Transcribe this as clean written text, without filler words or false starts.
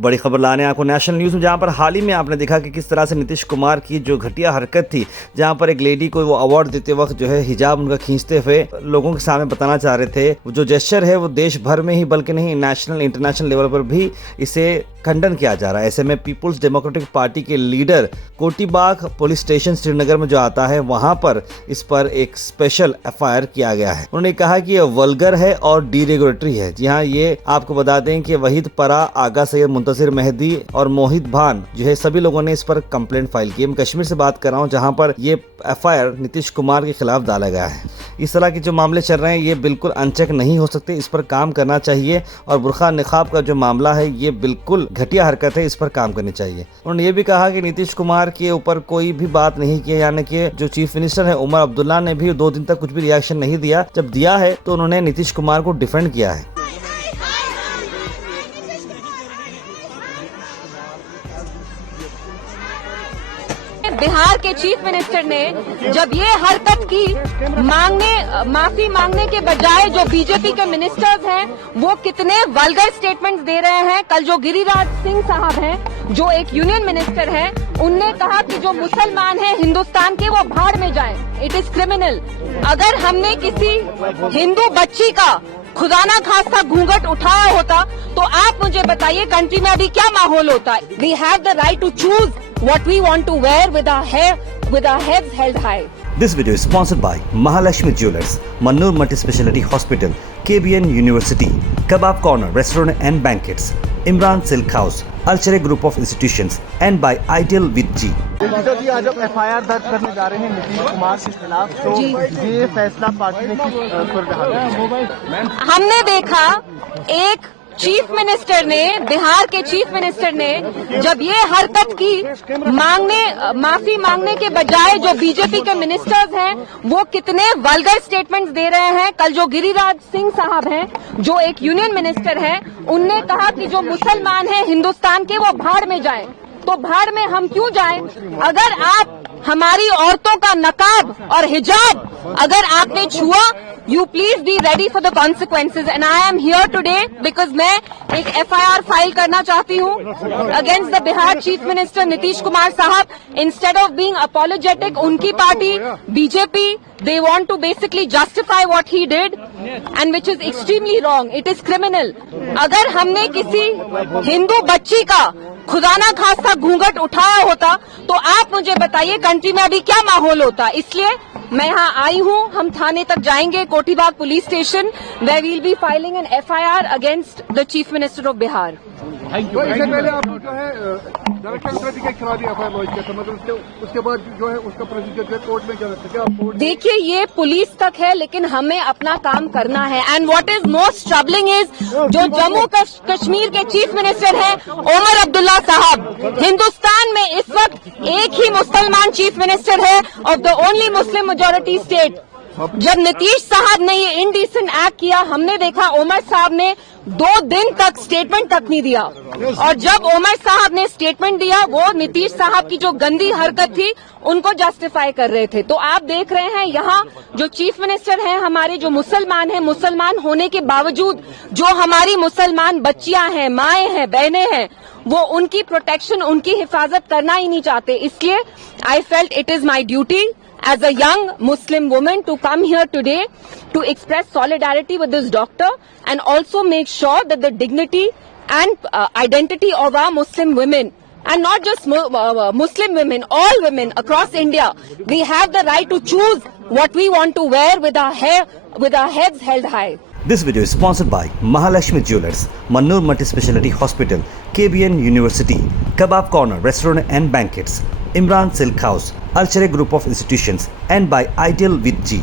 बड़ी खबर लाने आपको नेशनल न्यूज़ में, जहां पर हाल ही में आपने देखा कि किस तरह से नीतीश कुमार की जो घटिया हरकत थी, जहां पर एक लेडी को वो अवार्ड देते वक्त जो है हिजाब उनका खींचते हुए लोगों के सामने बताना चाह रहे थे। जो जेस्चर है वो देश भर में ही बल्कि नहीं नेशनल इंटरनेशनल लेवल पर भी इसे खंडन किया जा रहा है। ऐसे में पीपुल्स डेमोक्रेटिक पार्टी के लीडर कोटीबाग पुलिस स्टेशन श्रीनगर में जो आता है वहां पर इस पर एक स्पेशल एफआईआर किया गया है। उन्होंने कहा कि यह वल्गर है और डीरेगुलेटरी है। जी हाँ, ये आपको बता दें कि वहीद परा, आगा सैयद मुंतसिर मेहदी और मोहित भान जो है सभी लोगों ने इस पर कंप्लेंट फाइल की। मैं कश्मीर से बात कर रहा हूँ जहाँ पर ये एफआईआर नीतीश कुमार के खिलाफ डाला गया है। इस तरह के जो मामले चल रहे हैं ये बिल्कुल अनचेक नहीं हो सकते, इस पर काम करना चाहिए। और बुर्खा निकाब का जो मामला है ये बिल्कुल घटिया हरकत है, इस पर काम करनी चाहिए। उन्होंने ये भी कहा कि नीतीश कुमार के ऊपर कोई भी बात नहीं की, यानी कि जो चीफ मिनिस्टर है उमर अब्दुल्ला ने भी 2 दिन तक कुछ भी रिएक्शन नहीं दिया। जब दिया है तो उन्होंने नीतीश कुमार को डिफेंड किया है। बिहार के चीफ मिनिस्टर ने जब ये हरकत की, माफी मांगने के बजाय जो बीजेपी के मिनिस्टर्स हैं वो कितने वल्गर स्टेटमेंट्स दे रहे हैं। कल जो गिरिराज सिंह साहब हैं जो एक यूनियन मिनिस्टर हैं, उनने कहा कि जो मुसलमान हैं हिंदुस्तान के वो भाड़ में जाएं, इट इज क्रिमिनल। अगर हमने किसी हिंदू बच्ची का खुदा ना खास्ता घूंघट उठाया होता तो आप मुझे बताइए कंट्री में अभी क्या माहौल होता। We have the right to choose what we want to wear with our heads held high. This video is sponsored by Mahalakshmi Jewelers, Mannur Multi-Speciality Hospital, KBN University, Kebab Corner Restaurant and Banquets, Imran Silk House, Alchare Group of Institutions, and by Ideal with G. जी, आज आप FIR दर्ज करने जा रहे हैं नीतीश कुमार के खिलाफ, तो ये फैसला पार्टी ने किस पर कहा? हमने देखा एक चीफ मिनिस्टर ने, बिहार के चीफ मिनिस्टर ने जब ये हरकत की, माफी मांगने के बजाय जो बीजेपी के मिनिस्टर्स हैं वो कितने वल्गर स्टेटमेंट्स दे रहे हैं। कल जो गिरिराज सिंह साहब हैं जो एक यूनियन मिनिस्टर हैं, उनने कहा कि जो मुसलमान हैं हिंदुस्तान के वो भाड़ में जाएं। तो भाड़ में हम क्यों जाएं? अगर आप हमारी औरतों का नकाब और हिजाब अगर आपने छुआ, you please be ready for the consequences and I am here today because मैं एक FIR फाइल करना चाहती हूँ against the Bihar Chief Minister Nitish Kumar साहब। Instead of being apologetic, उनकी party BJP, they want to basically justify what he did and which is extremely wrong. It is criminal. अगर हमने किसी हिंदू बच्ची का खुदा ना खास्ता घूंघट उठाया होता तो आप मुझे बताइए कंट्री में अभी क्या माहौल होता। इसलिए मैं यहाँ आई हूँ, हम थाने तक जाएंगे, Kotibagh police station, where we'll be filing an FIR against the Chief Minister of Bihar. इससे पहले आप जो है डायरेक्टर के खिलाफ एफआईआर लॉन्च किया था, मतलब उसके बाद जो है उसका प्रोसीजर कोर्ट में क्या? देखिए ये पुलिस तक है लेकिन हमें अपना काम करना है। And what is most troubling is जो जम्मू कश्मीर के चीफ मिनिस्टर हैं उमर अब्दुल्ला साहब, हिंदुस्तान में इस वक्त एक ही मुसलमान चीफ मिनिस्टर है of the only Muslim majority state. जब नीतीश साहब ने ये इनडिसेंट एक्ट किया, हमने देखा उमर साहब ने 2 दिन तक स्टेटमेंट तक नहीं दिया। और जब उमर साहब ने स्टेटमेंट दिया, वो नीतीश साहब की जो गंदी हरकत थी उनको जस्टिफाई कर रहे थे। तो आप देख रहे हैं यहाँ जो चीफ मिनिस्टर हैं हमारे, जो मुसलमान हैं, मुसलमान होने के बावजूद जो हमारी मुसलमान बच्चियां हैं, माएं हैं, बहनें हैं, वो उनकी प्रोटेक्शन, उनकी हिफाजत करना ही नहीं चाहते। इसलिए I felt it is my duty as a young Muslim woman to come here today to express solidarity with this doctor and also make sure that the dignity and identity of our Muslim women, and not just Muslim women, all women across India, we have the right to choose what we want to wear with our heads held high. This video is sponsored by Mahalakshmi Jewelers, Mannur Multi-Speciality Hospital, KBN University, Kebab Corner Restaurant and Banquets, Imran Silk House, Alchare Group of Institutions, and by Ideal with G.